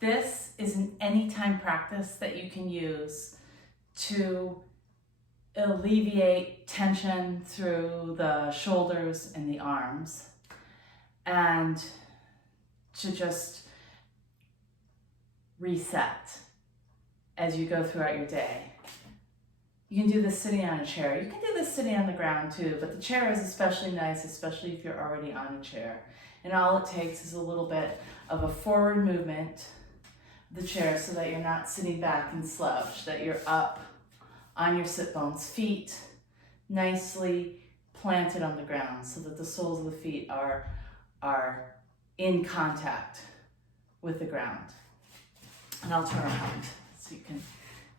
This is an anytime practice that you can use to alleviate tension through the shoulders and the arms, and to just reset as you go throughout your day. You can do this sitting on a chair. You can do this sitting on the ground too, but the chair is especially nice, especially if you're already on a chair. And all it takes is a little bit of a forward movement of the chair so that you're not sitting back and slouched, that you're up on your sit bones, feet nicely planted on the ground so that the soles of the feet are in contact with the ground. And I'll turn around so you can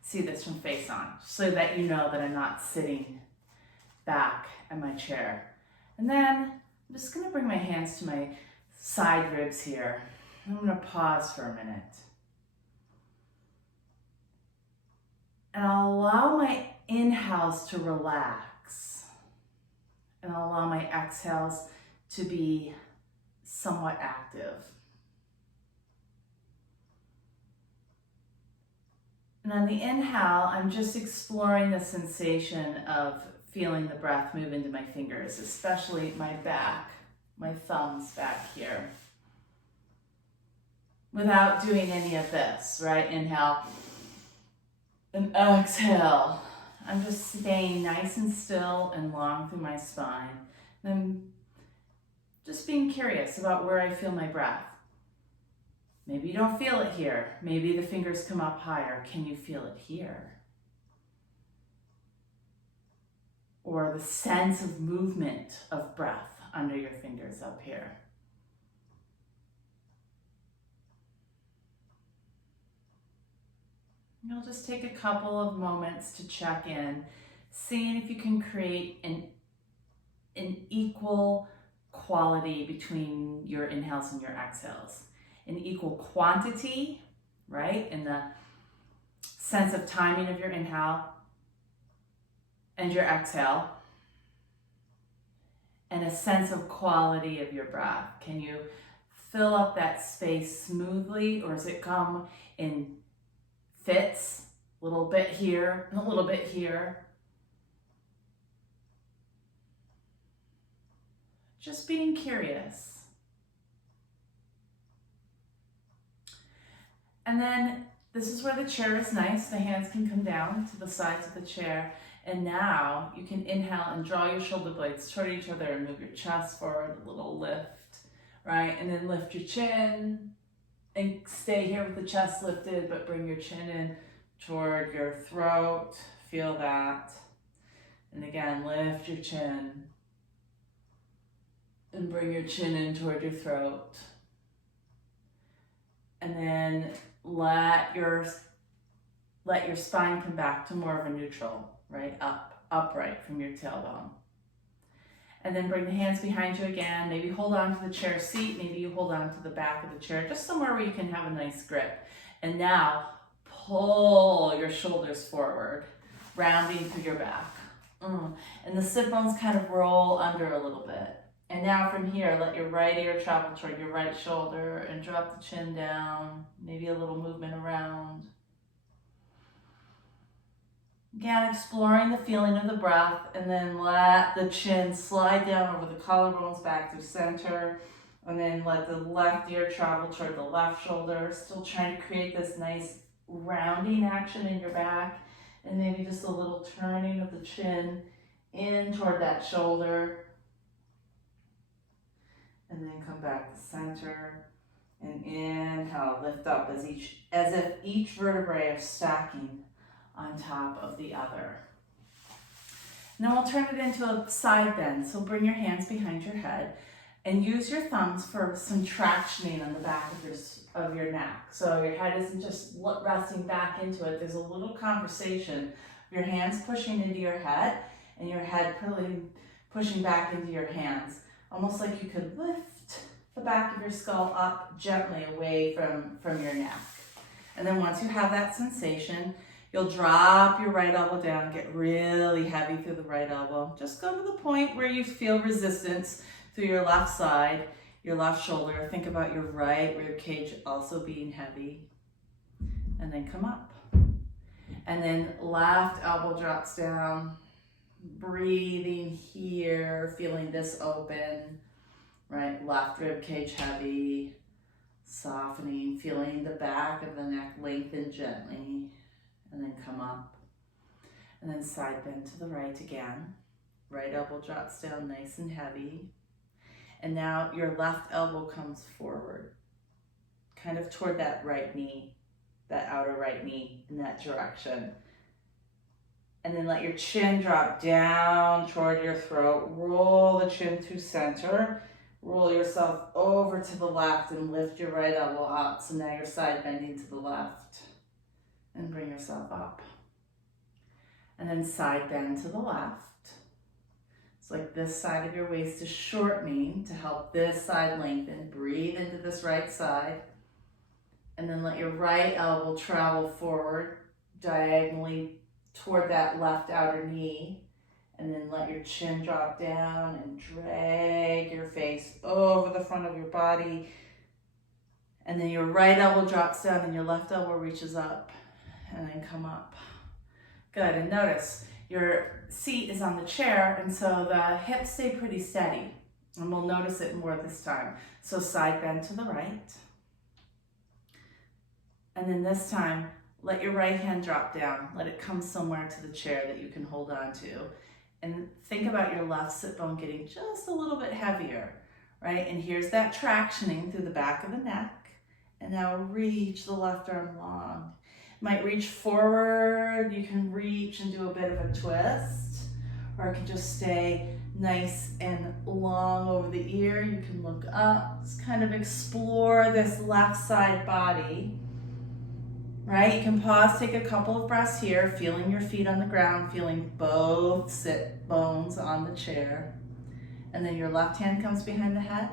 see this from face on, so that you know that I'm not sitting back in my chair. And then I'm just gonna bring my hands to my side ribs here. I'm gonna pause for a minute. And I'll allow my inhales to relax. And I'll allow my exhales to be somewhat active. And on the inhale, I'm just exploring the sensation of feeling the breath move into my fingers, especially my back, my thumbs back here. Without doing any of this, right? Inhale and exhale. I'm just staying nice and still and long through my spine. And I'm just being curious about where I feel my breath. Maybe you don't feel it here. Maybe the fingers come up higher. Can you feel it here? Or the sense of movement of breath under your fingers up here. You'll just take a couple of moments to check in, seeing if you can create an equal quality between your inhales and your exhales. An equal quantity, right? In the sense of timing of your inhale and your exhale. And a sense of quality of your breath. Can you fill up that space smoothly, or does it come in fits? A little bit here, and a little bit here. Just being curious. And then this is where the chair is nice. The hands can come down to the sides of the chair. And now you can inhale and draw your shoulder blades toward each other and move your chest forward, a little lift, right? And then lift your chin and stay here with the chest lifted, but bring your chin in toward your throat. Feel that. And again, lift your chin and bring your chin in toward your throat. And then let your spine come back to more of a neutral, right? Upright from your tailbone. And then bring the hands behind you again. Maybe hold on to the chair seat. Maybe you hold on to the back of the chair, just somewhere where you can have a nice grip. And now pull your shoulders forward, rounding through your back. And the sit bones kind of roll under a little bit. And now from here, let your right ear travel toward your right shoulder and drop the chin down. Maybe a little movement around. Again, exploring the feeling of the breath, and then let the chin slide down over the collarbones back through center. And then let the left ear travel toward the left shoulder. Still trying to create this nice rounding action in your back. And maybe just a little turning of the chin in toward that shoulder. And then come back to center, and inhale, lift up as if each vertebrae are stacking on top of the other. And then we'll turn it into a side bend. So bring your hands behind your head and use your thumbs for some tractioning on the back of your neck. So your head isn't just resting back into it. There's a little conversation. Your hands pushing into your head and your head pushing back into your hands. Almost like you could lift the back of your skull up gently away from your neck. And then once you have that sensation, you'll drop your right elbow down, get really heavy through the right elbow. Just go to the point where you feel resistance through your left side. your left shoulder. Think about your right rib cage also being heavy. And then come up. And then left elbow drops down. Breathing here, feeling this open. Right, left rib cage heavy. Softening, feeling the back of the neck lengthen gently. And then come up. And then side bend to the right again. Right elbow drops down nice and heavy. And now your left elbow comes forward, kind of toward that right knee, that outer right knee in that direction. And then let your chin drop down toward your throat. Roll the chin to center. Roll yourself over to the left and lift your right elbow up. So now you're side bending to the left. And bring yourself up. And then side bend to the left. Like this side of your waist is shortening to help this side lengthen. Breathe into this right side. And then let your right elbow travel forward diagonally toward that left outer knee. And then let your chin drop down and drag your face over the front of your body. And then your right elbow drops down and your left elbow reaches up. And then come up. Good, and notice your seat is on the chair, and so the hips stay pretty steady. And we'll notice it more this time. So side bend to the right. And then this time, let your right hand drop down. Let it come somewhere to the chair that you can hold on to. And think about your left sit bone getting just a little bit heavier, right? And here's that tractioning through the back of the neck. And now reach the left arm long. Might reach forward, you can reach and do a bit of a twist, or it can just stay nice and long over the ear. You can look up, just kind of explore this left side body, right? You can pause, take a couple of breaths here, feeling your feet on the ground, feeling both sit bones on the chair. And then your left hand comes behind the head.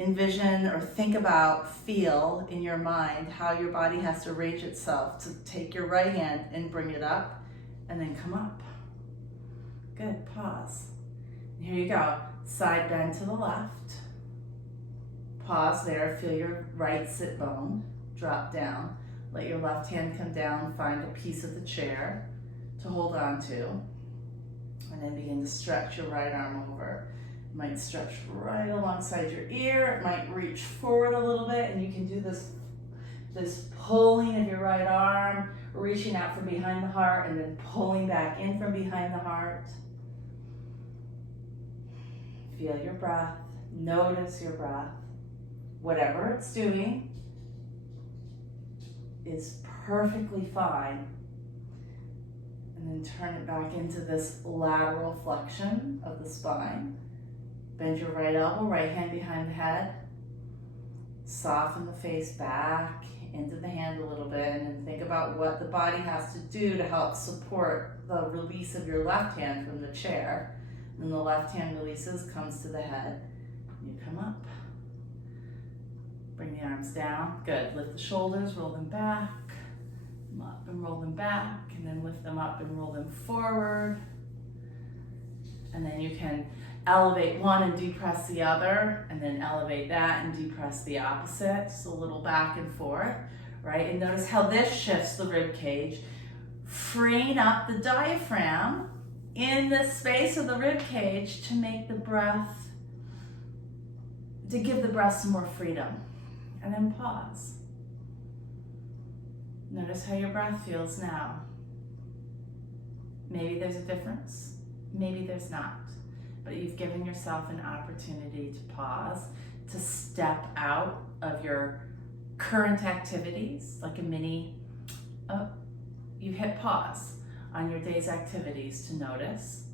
Envision or think about, feel in your mind how your body has to arrange itself to take your right hand and bring it up and then come up. Good, pause. Here you go, side bend to the left. Pause there, feel your right sit bone drop down. Let your left hand come down, find a piece of the chair to hold on to. And then begin to stretch your right arm over. It might stretch right alongside your ear. It might reach forward a little bit, and you can do this pulling of your right arm, reaching out from behind the heart, and then pulling back in from behind the heart. Feel your breath. Notice your breath. Whatever it's doing is perfectly fine. And then turn it back into this lateral flexion of the spine. Bend your right elbow, right hand behind the head. Soften the face back into the hand a little bit, and then think about what the body has to do to help support the release of your left hand from the chair. And then the left hand releases, comes to the head. You come up. Bring the arms down. Good. Lift the shoulders, roll them back. Come up and roll them back, and then lift them up and roll them forward. And then you can elevate one and depress the other, and then elevate that and depress the opposite. Just a little back and forth, right? And notice how this shifts the rib cage, freeing up the diaphragm in the space of the rib cage to make the breath, to give the breath some more freedom. And then pause. Notice how your breath feels now. Maybe there's a difference, maybe there's not. But you've given yourself an opportunity to pause, to step out of your current activities, like a mini, you've hit pause on your day's activities to notice.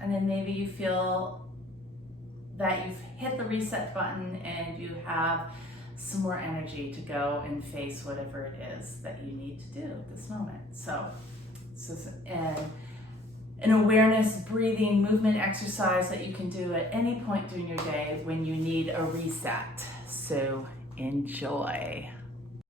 And then maybe you feel that you've hit the reset button and you have some more energy to go and face whatever it is that you need to do at this moment. So an awareness, breathing, movement exercise that you can do at any point during your day when you need a reset. So enjoy.